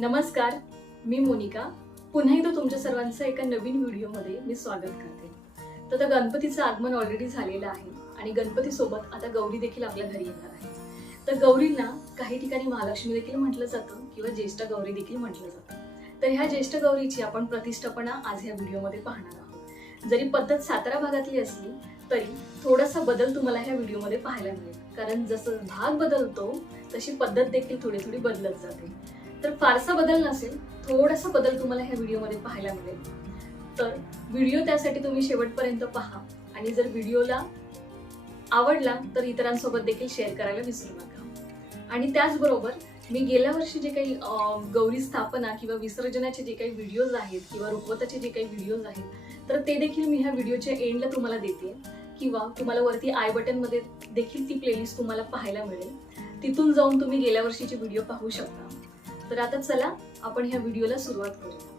नमस्कार, मी मोनिका. पुन्हा एकदा तुमच्या सर्वांचं एका नवीन व्हिडिओमध्ये मी स्वागत करते. तर गणपतीचं आगमन ऑलरेडी झालेलं आहे आणि गणपतीसोबत आता गौरी देखील आपल्या घरी येणार आहे. तर गौरींना काही ठिकाणी महालक्ष्मी देखील म्हटलं जातं किंवा ज्येष्ठ गौरी देखील म्हटलं जातं. तर ह्या ज्येष्ठ गौरीची आपण प्रतिष्ठापना आज ह्या व्हिडिओमध्ये पाहणार आहोत. जरी पद्धत सातारा भागातली असली तरी थोडासा बदल तुम्हाला ह्या व्हिडिओमध्ये पाहायला मिळेल, कारण जसं भाग बदलतो तशी पद्धत देखील थोडी थोडी बदलत जाते. तर फारसा बदल नसेल, थोडासा बदल तुम्हाला ह्या व्हिडिओमध्ये पाहायला मिळेल. तर व्हिडिओ त्यासाठी तुम्ही शेवटपर्यंत पहा आणि जर व्हिडिओला आवडला तर इतरांसोबत देखील शेअर करायला विसरू नका. आणि त्याचबरोबर मी गेल्या वर्षी जे काही गौरी स्थापना किंवा विसर्जनाचे जे काही व्हिडिओज आहेत किंवा रुखवताचे जे काही व्हिडिओज आहेत तर ते देखील मी ह्या व्हिडिओच्या एंडला तुम्हाला देते, किंवा तुम्हाला वरती आय बटनमध्ये देखील ती प्लेलिस्ट तुम्हाला पाहायला मिळेल. तिथून जाऊन तुम्ही गेल्या वर्षीचे व्हिडिओ पाहू शकता. तर आता चला आपण ह्या व्हिडिओला सुरुवात करूया.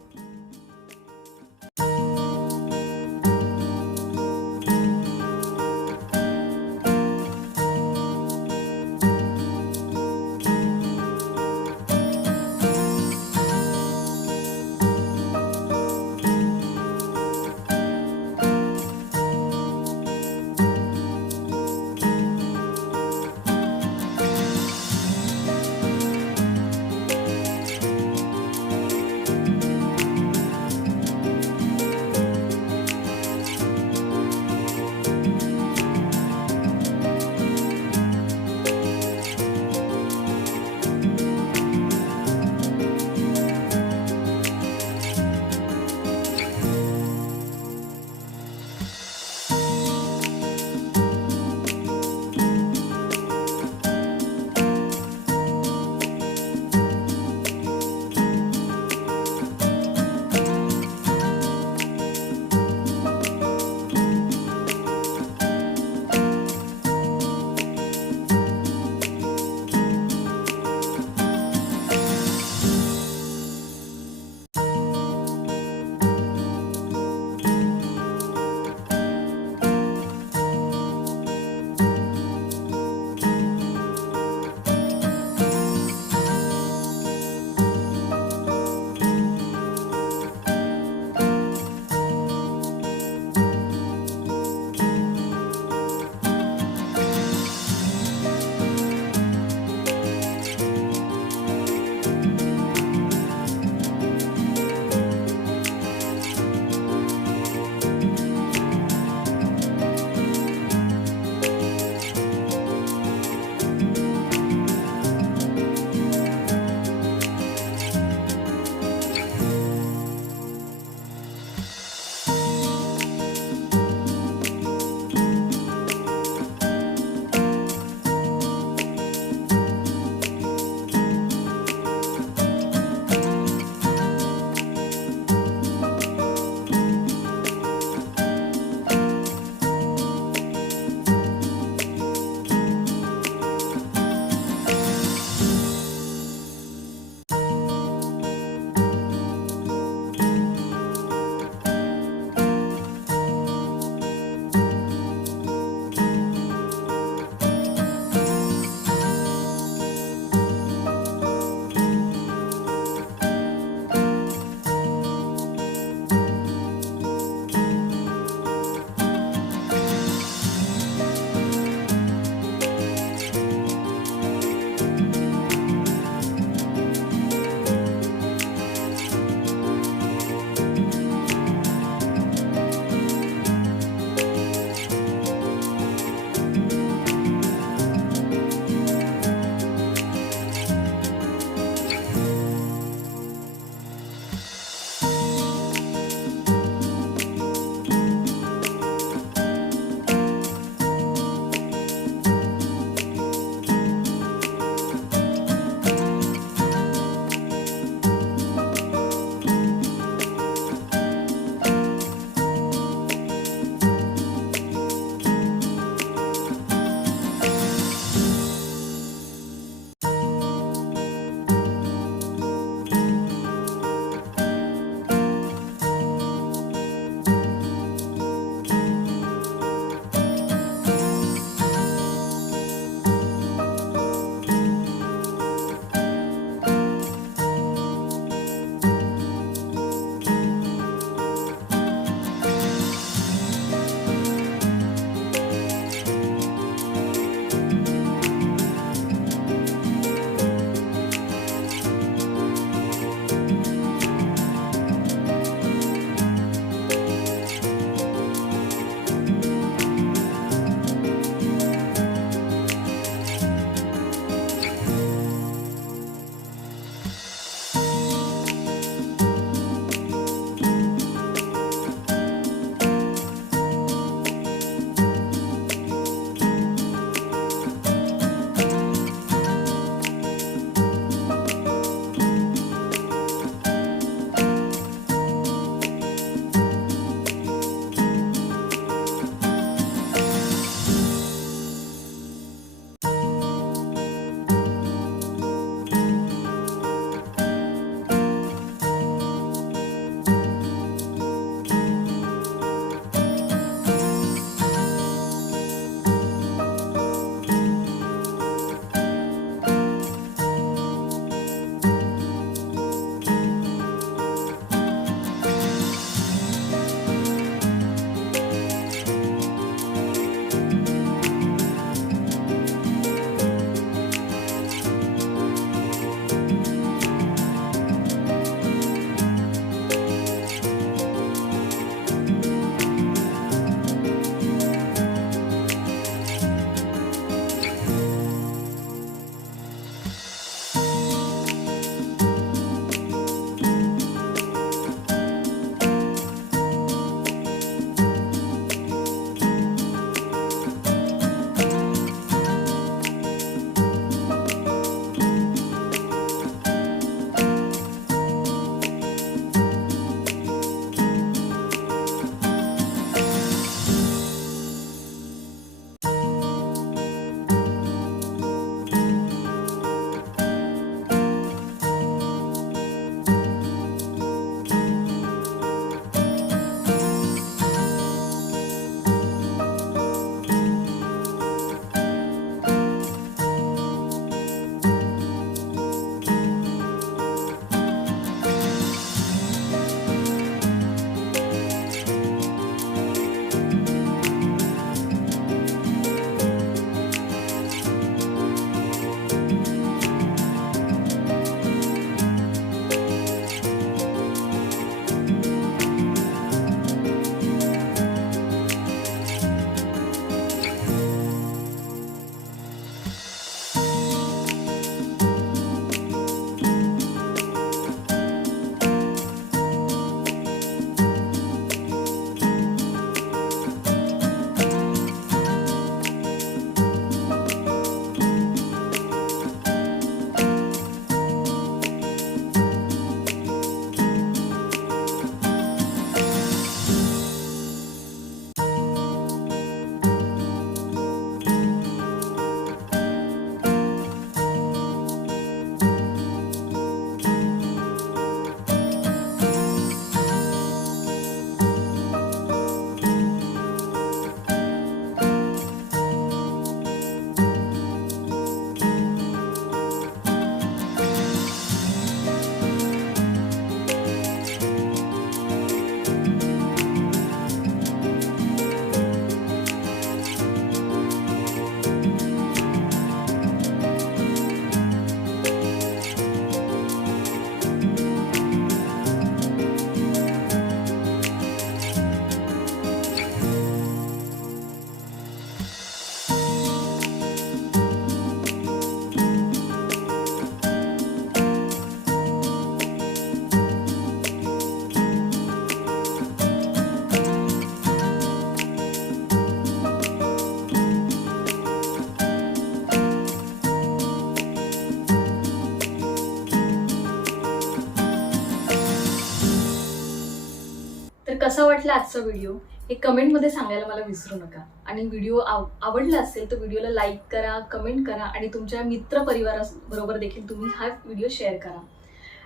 कसा वाटला आजचा व्हिडिओ हे कमेंटमध्ये सांगायला मला विसरू नका. आणि व्हिडिओ आवडला असेल तर व्हिडिओला लाईक करा, कमेंट करा आणि तुमच्या मित्र परिवाराबरोबर देखील तुम्ही हा व्हिडिओ शेअर करा.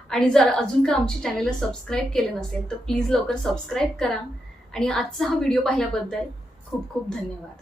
आणि जर अजून का आमच्या चॅनलला सबस्क्राईब केलं नसेल तर प्लीज लवकर सबस्क्राईब करा. आणि आजचा हा व्हिडिओ पाहिल्याबद्दल खूप खूप धन्यवाद.